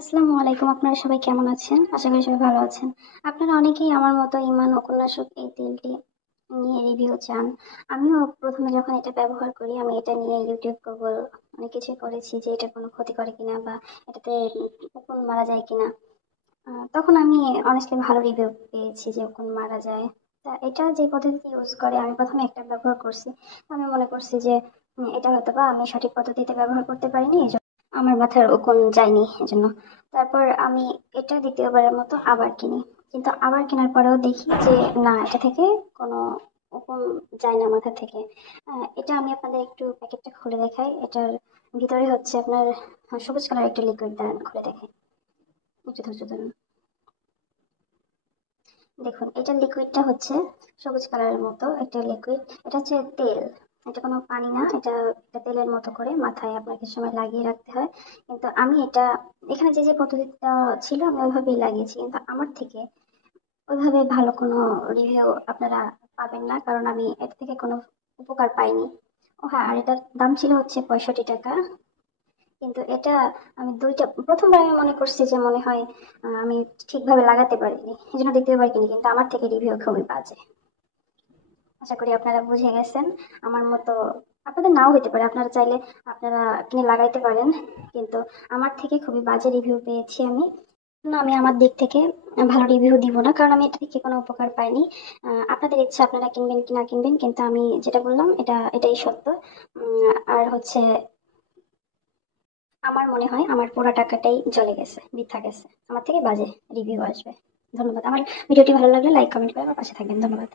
আসসালামু আলাইকুম। আপনারা সবাই কেমন আছেন? আশা করি সবাই ভালো আছেন। আপনারা অনেকেই আমার মতো ইমান উপন্যাসক এই তেলটি নিয়ে রিভিউ চান। আমিও প্রথমে যখন এটা ব্যবহার করি আমি এটা নিয়ে ইউটিউব, গুগল অনেক কিছু করেছি যে এটা কোনো ক্ষতি করে কিনা বা এটাতে উকুন মারা যায় কিনা। তখন আমি অনেস্টলি ভালো রিভিউ পেয়েছি যে উকুন মারা যায়। তা এটা যে পদ্ধতিতে ইউজ করে আমি প্রথমে একটা ব্যবহার করছি। আমি মনে করছি যে এটা হয়তোবা আমি সঠিক পদ্ধতিতে ব্যবহার করতে পারিনি, আমার মাথার উকুন যায়নি এজন্য। তারপর আমি এটা দ্বিতীয়বারের মতো আবার কিনি, কিন্তু আবার কেনার পরেও দেখি যে না, এটা থেকে কোনো উকুন যায় না মাথা থেকে। এটা আমি আপনাদের একটু প্যাকেটটা খুলে দেখাই। এটার ভিতরে হচ্ছে আপনার সবুজ কালার একটা লিকুইড, দ্বারা খুলে দেখাই, একটু ধৈর্য ধরুন। দেখুন, এটা লিকুইডটা হচ্ছে সবুজ কালারের মতো একটা লিকুইড। এটা হচ্ছে তেল, এটা কোনো পানি না। এটা একটা তেলের মতো করে মাথায় আপনার কিছু সময় লাগিয়ে রাখতে হয়। কিন্তু আমি এটা এখানে যে যে পদ্ধতিটা ছিল আমি ওইভাবেই লাগিয়েছি, কিন্তু আমার থেকে ওইভাবে ভালো কোনো রিভিউ আপনারা পাবেন না, কারণ আমি এর থেকে কোনো উপকার পাইনি। ও হ্যাঁ, আর এটার দাম ছিল হচ্ছে 65 টাকা। কিন্তু এটা আমি প্রথমবার আমি মনে করছি যে মনে হয় আমি ঠিকভাবে লাগাতে পারিনি, এই জন্য দ্বিতীয়বার কিনি, কিন্তু আমার থেকে রিভিউ খুবই বাজে। আশা করি আপনারা বুঝে গেছেন। আমার মতো আপনাদের নাও হইতে পারে, আপনারা চাইলে আপনারা কিনে লাগাইতে পারেন, কিন্তু আমার থেকে খুবই বাজে রিভিউ পেয়েছি আমি। না, আমি আমার দিক থেকে ভালো রিভিউ দিব না, কারণ আমি এটা থেকে কোনো উপকার পাইনি। আপনাদের ইচ্ছা আপনারা কিনবেন কি না কিনবেন, কিন্তু আমি যেটা বললাম এটাই সত্য। আর হচ্ছে আমার মনে হয় আমার পুরো টাকাটাই চলে গেছে, বৃথা গেছে। আমার থেকে বাজে রিভিউ আসবে। ধন্যবাদ। আমার ভিডিওটি ভালো লাগলে লাইক কমেন্ট করে আমার পাশে থাকবেন। ধন্যবাদ।